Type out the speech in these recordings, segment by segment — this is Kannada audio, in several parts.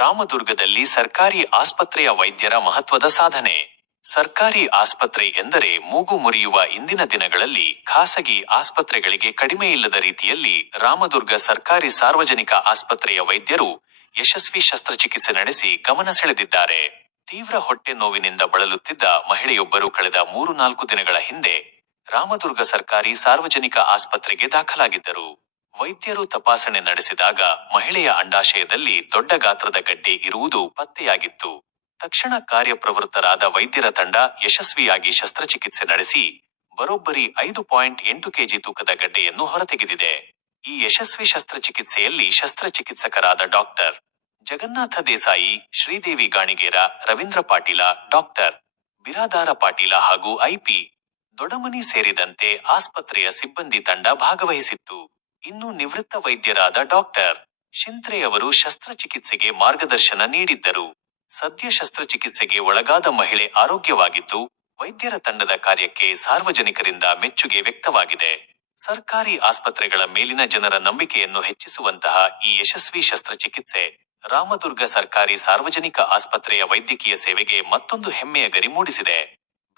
ರಾಮದುರ್ಗದಲ್ಲಿ ಸರ್ಕಾರಿ ಆಸ್ಪತ್ರೆಯ ವೈದ್ಯರ ಮಹತ್ವದ ಸಾಧನೆ. ಸರ್ಕಾರಿ ಆಸ್ಪತ್ರೆ ಎಂದರೆ ಮೂಗು ಮುರಿಯುವ ಇಂದಿನ ದಿನಗಳಲ್ಲಿ ಖಾಸಗಿ ಆಸ್ಪತ್ರೆಗಳಿಗೆ ಕಡಿಮೆಯಿಲ್ಲದ ರೀತಿಯಲ್ಲಿ ರಾಮದುರ್ಗ ಸರ್ಕಾರಿ ಸಾರ್ವಜನಿಕ ಆಸ್ಪತ್ರೆಯ ವೈದ್ಯರು ಯಶಸ್ವಿ ಶಸ್ತ್ರಚಿಕಿತ್ಸೆ ನಡೆಸಿ ಗಮನ ಸೆಳೆದಿದ್ದಾರೆ. ತೀವ್ರ ಹೊಟ್ಟೆ ನೋವಿನಿಂದ ಬಳಲುತ್ತಿದ್ದ ಮಹಿಳೆಯೊಬ್ಬರು ಕಳೆದ 3-4 ದಿನಗಳ ಹಿಂದೆ ರಾಮದುರ್ಗ ಸರ್ಕಾರಿ ಸಾರ್ವಜನಿಕ ಆಸ್ಪತ್ರೆಗೆ ದಾಖಲಾಗಿದ್ದರು. ವೈದ್ಯರು ತಪಾಸಣೆ ನಡೆಸಿದಾಗ ಮಹಿಳೆಯ ಅಂಡಾಶಯದಲ್ಲಿ ದೊಡ್ಡ ಗಾತ್ರದ ಗಡ್ಡೆ ಇರುವುದು ಪತ್ತೆಯಾಗಿತ್ತು. ತಕ್ಷಣ ಕಾರ್ಯಪ್ರವೃತ್ತರಾದ ವೈದ್ಯರ ತಂಡ ಯಶಸ್ವಿಯಾಗಿ ಶಸ್ತ್ರಚಿಕಿತ್ಸೆ ನಡೆಸಿ ಬರೋಬ್ಬರಿ 5.8 kg ತೂಕದ ಗಡ್ಡೆಯನ್ನು ಹೊರತೆಗೆದಿದೆ. ಈ ಯಶಸ್ವಿ ಶಸ್ತ್ರಚಿಕಿತ್ಸೆಯಲ್ಲಿ ಶಸ್ತ್ರಚಿಕಿತ್ಸಕರಾದ ಡಾಕ್ಟರ್ ಜಗನ್ನಾಥ ದೇಸಾಯಿ, ಶ್ರೀದೇವಿ ಗಾಣಿಗೇರ, ರವೀಂದ್ರ ಪಾಟೀಲ, ಡಾಕ್ಟರ್ ಬಿರಾದಾರ ಪಾಟೀಲ ಹಾಗೂ ಐಪಿ ದೊಡಮನಿ ಸೇರಿದಂತೆ ಆಸ್ಪತ್ರೆಯ ಸಿಬ್ಬಂದಿ ತಂಡ ಭಾಗವಹಿಸಿತ್ತು. ಇನ್ನು ನಿವೃತ್ತ ವೈದ್ಯರಾದ ಡಾಕ್ಟರ್ ಶಿಂತ್ರೆಯವರು ಶಸ್ತ್ರಚಿಕಿತ್ಸೆಗೆ ಮಾರ್ಗದರ್ಶನ ನೀಡಿದ್ದರು. ಸದ್ಯ ಶಸ್ತ್ರಚಿಕಿತ್ಸೆಗೆ ಒಳಗಾದ ಮಹಿಳೆ ಆರೋಗ್ಯವಾಗಿದ್ದು, ವೈದ್ಯರ ತಂಡದ ಕಾರ್ಯಕ್ಕೆ ಸಾರ್ವಜನಿಕರಿಂದ ಮೆಚ್ಚುಗೆ ವ್ಯಕ್ತವಾಗಿದೆ. ಸರ್ಕಾರಿ ಆಸ್ಪತ್ರೆಗಳ ಮೇಲಿನ ಜನರ ನಂಬಿಕೆಯನ್ನು ಹೆಚ್ಚಿಸುವಂತಹ ಈ ಯಶಸ್ವಿ ಶಸ್ತ್ರಚಿಕಿತ್ಸೆ ರಾಮದುರ್ಗ ಸರ್ಕಾರಿ ಸಾರ್ವಜನಿಕ ಆಸ್ಪತ್ರೆಯ ವೈದ್ಯಕೀಯ ಸೇವೆಗೆ ಮತ್ತೊಂದು ಹೆಮ್ಮೆಯ ಗರಿ ಮೂಡಿಸಿದೆ.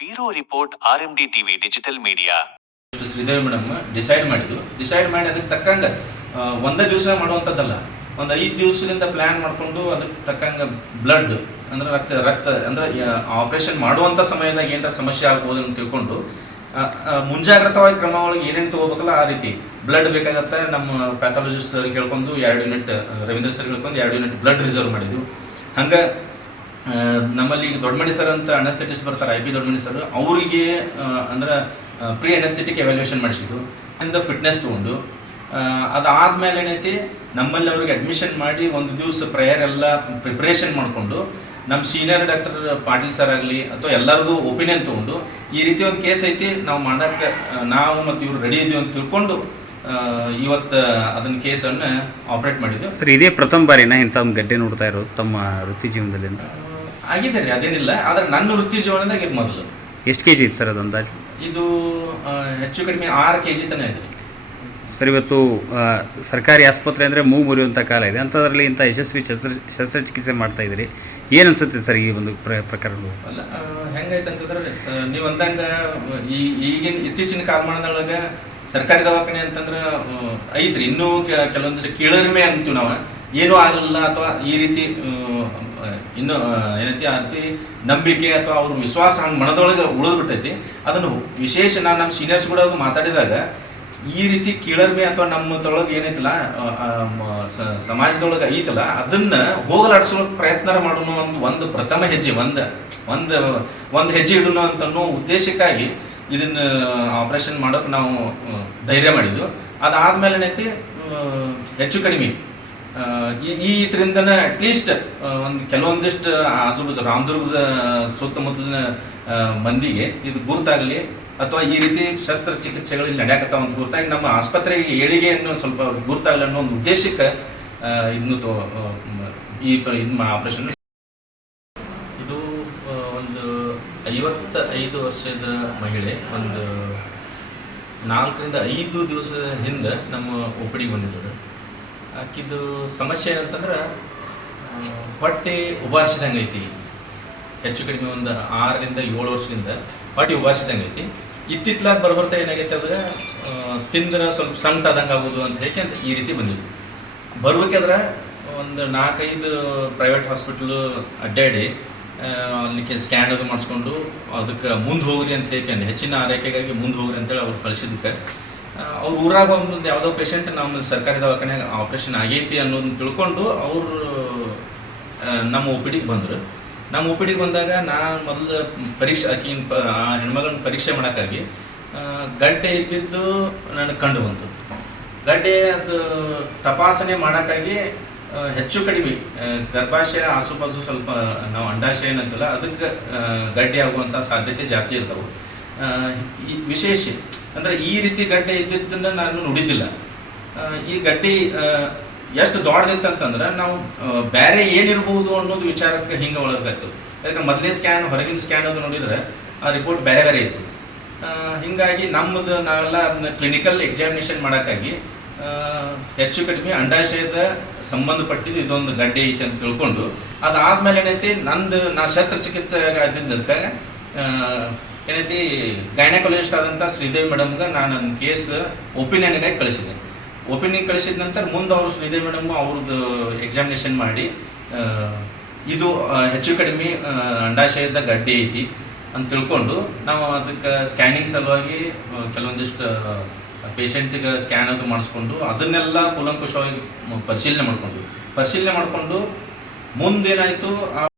Bureau report, RMD TV digital media. Sridevi madam decide ಮಾಡಿ ಅದಕ್ಕೆ ತಕ್ಕಂಗೆ ಒಂದೇ ದಿವಸ ಮಾಡುವಂಥದ್ದಲ್ಲ, ಒಂದು 5 ದಿವಸದಿಂದ ಪ್ಲ್ಯಾನ್ ಮಾಡಿಕೊಂಡು ಅದಕ್ಕೆ ತಕ್ಕಂಗೆ ಬ್ಲಡ್ ಅಂದ್ರೆ ರಕ್ತ ಅಂದ್ರೆ ಆಪರೇಷನ್ ಮಾಡುವಂಥ ಸಮಯದಾಗ ಏನಾರ ಸಮಸ್ಯೆ ಆಗ್ಬೋದು ಅಂತ ತಿಳ್ಕೊಂಡು ಮುಂಜಾಗ್ರತವಾಗಿ ಕ್ರಮ ಒಳಗೆ ಏನೇನು ತೊಗೋಬೇಕಲ್ಲ ಆ ರೀತಿ ಬ್ಲಡ್ ಬೇಕಾಗತ್ತೆ. ನಮ್ಮ ಪ್ಯಾಥಾಲಜಿಸ್ಟ್ ಸರ್ ಹೇಳ್ಕೊಂಡು 2 ಯೂನಿಟ್, ರವೀಂದ್ರ ಸರ್ ಹೇಳ್ಕೊಂಡು 2 ಯೂನಿಟ್ ಬ್ಲಡ್ ರಿಸರ್ವ್ ಮಾಡಿದ್ವಿ. ಹಂಗೆ ನಮ್ಮಲ್ಲಿ ಈಗ ದೊಡ್ಡಮಣಿ ಸರ್ ಅಂತ ಅನಸ್ಥೆಟಿಸ್ಟ್ ಬರ್ತಾರೆ, IP ದೊಡ್ಡಮಣಿ ಸರ್, ಅವರಿಗೆ ಅಂದ್ರೆ ಪ್ರೀ ಅನಸ್ಥೆಟಿಕ್ ಎವ್ಯಾಲ್ಯೂಯೇಷನ್ ಮಾಡಿಸಿದ್ದು. ಇಂದ ಫಿಟ್ನೆಸ್ ತೊಗೊಂಡು ಅದಾದ್ಮೇಲೆ ಏನೈತಿ ನಮ್ಮಲ್ಲಿ ಅವ್ರಿಗೆ ಅಡ್ಮಿಷನ್ ಮಾಡಿ 1 ದಿವಸ ಪ್ರೇಯರ್ ಎಲ್ಲ ಪ್ರಿಪ್ರೇಷನ್ ಮಾಡಿಕೊಂಡು ನಮ್ಮ ಸೀನಿಯರ್ ಡಾಕ್ಟರ್ ಪಾಟೀಲ್ ಸರ್ ಆಗಲಿ ಅಥವಾ ಎಲ್ಲರದು ಒಪಿನಿಯನ್ ತೊಗೊಂಡು ಈ ರೀತಿ ಒಂದು ಕೇಸ್ ಐತಿ, ನಾವು ಮಾಡೋಕ್ಕೆ ನಾವು ಮತ್ತು ಇವ್ರು ರೆಡಿ ಇದೀವಿ ಅಂತ ತಿಳ್ಕೊಂಡು ಇವತ್ತು ಅದನ್ನ ಕೇಸನ್ನು ಆಪ್ರೇಟ್ ಮಾಡಿದ್ವಿ. ಸರ್, ಇದೇ ಪ್ರಥಮ ಬಾರಿನ ಇಂಥ ಒಂದು ಗಡ್ಡೆ ನೋಡ್ತಾ ಇರೋದು ತಮ್ಮ ವೃತ್ತಿ ಜೀವನದಲ್ಲಿ ಅಂತ? ಆಗಿದೆ ರೀ, ಅದೇನಿಲ್ಲ. ಆದರೆ ನನ್ನ ವೃತ್ತಿ ಜೀವನದಾಗ ಇದು ಮೊದಲು. ಎಷ್ಟು kg ಇತ್ತು ಸರ್ ಅದು ಅಂದಾಜು? ಇದು ಹೆಚ್ಚು ಕಡಿಮೆ 6 kg ತನಕ ಇದೆ ಸರ್. ಇವತ್ತು ಸರ್ಕಾರಿ ಆಸ್ಪತ್ರೆ ಅಂದರೆ ಮೂಗು ಮುರಿಯುವಂಥ ಕಾಲ ಇದೆ, ಅಂಥದ್ರಲ್ಲಿ ಇಂಥ ಯಶಸ್ವಿ ಶಸ್ತ್ರಚಿಕಿತ್ಸೆ ಮಾಡ್ತಾ ಇದ್ದೀರಿ, ಏನು ಅನ್ಸುತ್ತೆ ಸರ್ ಈ ಒಂದು ಪ್ರಕರಣ? ಅಲ್ಲ, ಹೆಂಗೈತೆ ಅಂತಂದ್ರೆ ನೀವು ಅಂದಂಗೆ ಈಗಿನ ಇತ್ತೀಚಿನ ಕಾಲಮಾನದೊಳಗೆ ಸರ್ಕಾರಿ ದವಾಖಾನೆ ಅಂತಂದ್ರೆ ಐತ್ರಿ, ಇನ್ನೂ ಕೆಲವೊಂದು ಕೀಳರಿಮೆ ಅಂತೀವಿ ನಾವು, ಏನೂ ಆಗಲ್ಲ ಅಥವಾ ಈ ರೀತಿ ಇನ್ನೂ ಏನೈತಿ ಆ ರೀತಿ ನಂಬಿಕೆ ಅಥವಾ ಅವ್ರ ವಿಶ್ವಾಸ ಹಂಗೆ ಮನದೊಳಗೆ ಉಳಿದ್ಬಿಟ್ಟೈತಿ. ಅದನ್ನು ವಿಶೇಷ ನಾನು ನಮ್ಮ ಸೀನಿಯರ್ಸ್ ಕೂಡ ಅದು ಮಾತಾಡಿದಾಗ ಈ ರೀತಿ ಕೀಳರಿಮೆ ಅಥವಾ ನಮ್ಮದೊಳಗೆ ಏನೈತಲ್ಲ ಸಮಾಜದೊಳಗೆ ಐತಲ್ಲ ಅದನ್ನ ಹೋಗಲಾಡಿಸೋಕೆ ಪ್ರಯತ್ನ ಮಾಡೋಣ ಒಂದು ಪ್ರಥಮ ಹೆಜ್ಜೆ, ಒಂದು ಹೆಜ್ಜೆ ಇಡೋಣ ಅಂತನ್ನೋ ಉದ್ದೇಶಕ್ಕಾಗಿ ಇದನ್ನ ಆಪರೇಷನ್ ಮಾಡೋಕೆ ನಾವು ಧೈರ್ಯ ಮಾಡಿದ್ವು. ಅದಾದ್ಮೇಲೆ ಏನೈತಿ ಹೆಚ್ಚು ಕಡಿಮೆ ಈ ಇದರಿಂದನೇ ಅಟ್ಲೀಸ್ಟ್ ಕೆಲವೊಂದಿಷ್ಟು ಆಜುಬಾಜು ರಾಮದುರ್ಗದ ಸುತ್ತಮುತ್ತಲಿನ ಮಂದಿಗೆ ಇದು ಗುರುತಾಗಲಿ ಅಥವಾ ಈ ರೀತಿ ಶಸ್ತ್ರಚಿಕಿತ್ಸೆಗಳಲ್ಲಿ ನಡೆಯಕತ್ತಾವ ಅಂತ ಗುರುತಾಗಿ ನಮ್ಮ ಆಸ್ಪತ್ರೆಗೆ ಏಳಿಗೆಯನ್ನು ಸ್ವಲ್ಪ ಗುರುತಾಗಲಿ ಅನ್ನೋ ಒಂದು ಉದ್ದೇಶಕ್ಕೆ ಇದನ್ನು ಆಪರೇಷನ್. ಇದು ಒಂದು 55 ವರ್ಷದ ಮಹಿಳೆ, ಒಂದು 4ರಿಂದ 5 ದಿವಸದ ಹಿಂದೆ ನಮ್ಮ OPD ಬಂದಿದ್ರು. ಆಕಿದು ಸಮಸ್ಯೆ ಏನಂತಂದ್ರೆ ಹೊಟ್ಟೆ ಉಬಾರಿಸಿದಂಗೆ ಐತಿ, ಹೆಚ್ಚು ಕಡಿಮೆ ಒಂದು 6ರಿಂದ 7 ವರ್ಷದಿಂದ ಹೊಟ್ಟೆ ಉಬಾರಿಸಿದಂಗೆ ಐತಿ. ಇತ್ತಿತ್ತಲಾಗ ಬರ್ತಾ ಏನಾಗೈತೆ ಅಂದರೆ ತಿಂದ್ರೆ ಸ್ವಲ್ಪ ಸಂಕಟ ಆದಂಗೆ ಆಗೋದು ಅಂತ ಹೇಗೆ ಈ ರೀತಿ ಬಂದಿದ್ವಿ. ಬರ್ಬೇಕಾದ್ರೆ ಒಂದು 4-5 ಪ್ರೈವೇಟ್ ಹಾಸ್ಪಿಟ್ಲು ಅಡ್ಡಾಡಿ ಅಲ್ಲಿ ಸ್ಕ್ಯಾನ್ ಅದು ಮಾಡಿಸ್ಕೊಂಡು ಅದಕ್ಕೆ ಮುಂದೆ ಹೋಗ್ರಿ ಅಂತ ಹೇಳಿ ಹೆಚ್ಚಿನ ಆರೈಕೆಗಾಗಿ ಮುಂದೆ ಹೋಗ್ರಿ ಅಂತೇಳಿ ಅವ್ರು ಕಳಿಸಿದ್ದಕ್ಕೆ ಅವ್ರ ಊರಾಗ ಒಂದು ಯಾವುದೋ ಪೇಷಂಟ್ ನಮ್ಮ ಸರ್ಕಾರಿ ದವಾಖಾನೆಗೆ ಆಪ್ರೇಷನ್ ಆಗೈತಿ ಅನ್ನೋದನ್ನ ತಿಳ್ಕೊಂಡು ಅವರು ನಮ್ಮ OPDಗೆ ಬಂದರು. ನಮ್ಮ OPDಗೆ ಬಂದಾಗ ನಾನು ಮೊದಲು ಪರೀಕ್ಷೆ ಹೆಣ್ಮಗಳನ್ನ ಪರೀಕ್ಷೆ ಮಾಡೋಕ್ಕಾಗಿ ಗಡ್ಡೆ ಇದ್ದಿದ್ದು ನನಗೆ ಕಂಡು ಬಂತು. ಗಡ್ಡೆ ಅದು ತಪಾಸಣೆ ಮಾಡೋಕ್ಕಾಗಿ ಹೆಚ್ಚು ಕಡಿಮೆ ಗರ್ಭಾಶಯ ಆಸುಪಾಸು ಸ್ವಲ್ಪ ನಾವು ಅಂಡಾಶಯ ಏನಂತಲ್ಲ ಅದಕ್ಕೆ ಗಡ್ಡೆ ಆಗುವಂಥ ಸಾಧ್ಯತೆ ಜಾಸ್ತಿ ಇರ್ತಾವೆ. ಈ ವಿಶೇಷ ಅಂದರೆ ಈ ರೀತಿ ಗಡ್ಡೆ ಇದ್ದಿದ್ದನ್ನು ನಾನು ನೋಡಿದ್ದಿಲ್ಲ. ಈ ಗಡ್ಡೆ ಎಷ್ಟು ದೊಡ್ಡದಿತ್ತಂತಂದ್ರೆ ನಾವು ಬೇರೆ ಏನಿರ್ಬೋದು ಅನ್ನೋದು ವಿಚಾರಕ್ಕೆ ಹಿಂಗೆ ಒಳಗಾಯ್ತು. ಯಾಕಂದ್ರೆ ಮೊದಲೇ ಸ್ಕ್ಯಾನ್, ಹೊರಗಿನ ಸ್ಕ್ಯಾನ್ ಅದು ನೋಡಿದರೆ ಆ ರಿಪೋರ್ಟ್ ಬೇರೆ ಇತ್ತು. ಹೀಗಾಗಿ ನಾವೆಲ್ಲ ಅದನ್ನ ಕ್ಲಿನಿಕಲ್ ಎಕ್ಸಾಮಿನೇಷನ್ ಮಾಡೋಕ್ಕಾಗಿ ಹೆಚ್ಚು ಕಡಿಮೆ ಅಂಡಾಶಯದ ಸಂಬಂಧಪಟ್ಟಿದ್ದು ಇದೊಂದು ಗಡ್ಡೆ ಐತೆ ಅಂತ ತಿಳ್ಕೊಂಡು ಅದಾದ್ಮೇಲೆ ಏನೈತಿ ನಾ ಶಸ್ತ್ರಚಿಕಿತ್ಸೆ ಆಗಿದ್ದಕ್ಕೆ ಏನೈತಿ ಗೈನಕಾಲಜಿಸ್ಟ್ ಆದಂಥ ಶ್ರೀದೇವಿ ಮೇಡಮ್ಗೆ ನಾನು ನನ್ನ ಕೇಸ್ ಒಪಿನಿಯನ್ಗಾಗಿ ಕಳಿಸಿದೆ. ಒಪಿನಿಯನ್ ಕಳಿಸಿದ ನಂತರ ಮುಂದೆ ಅವರು ಶ್ರೀದೇವಿ ಮೇಡಮ್ ಅವ್ರದ್ದು ಎಕ್ಸಾಮಿನೇಷನ್ ಮಾಡಿ ಇದು ಹೆಚ್ಚು ಕಡಿಮೆ ಅಂಡಾಶಯದ ಗಡ್ಡೆ ಐತಿ ಅಂತ ತಿಳ್ಕೊಂಡು ನಾವು ಅದಕ್ಕೆ ಸ್ಕ್ಯಾನಿಂಗ್ ಸಲುವಾಗಿ ಕೆಲವೊಂದಿಷ್ಟು ಪೇಷಂಟಿಗೆ ಸ್ಕ್ಯಾನ್ ಅದು ಮಾಡಿಸ್ಕೊಂಡು ಅದನ್ನೆಲ್ಲ ಕೂಲಂಕುಷವಾಗಿ ಪರಿಶೀಲನೆ ಮಾಡಿಕೊಂಡು ಮುಂದೇನಾಯಿತು